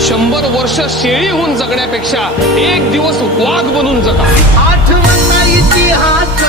शंभर वर्ष शेळी होऊन जगण्यापेक्षा एक दिवस वाघ बनून जगा. आठवण इतिहास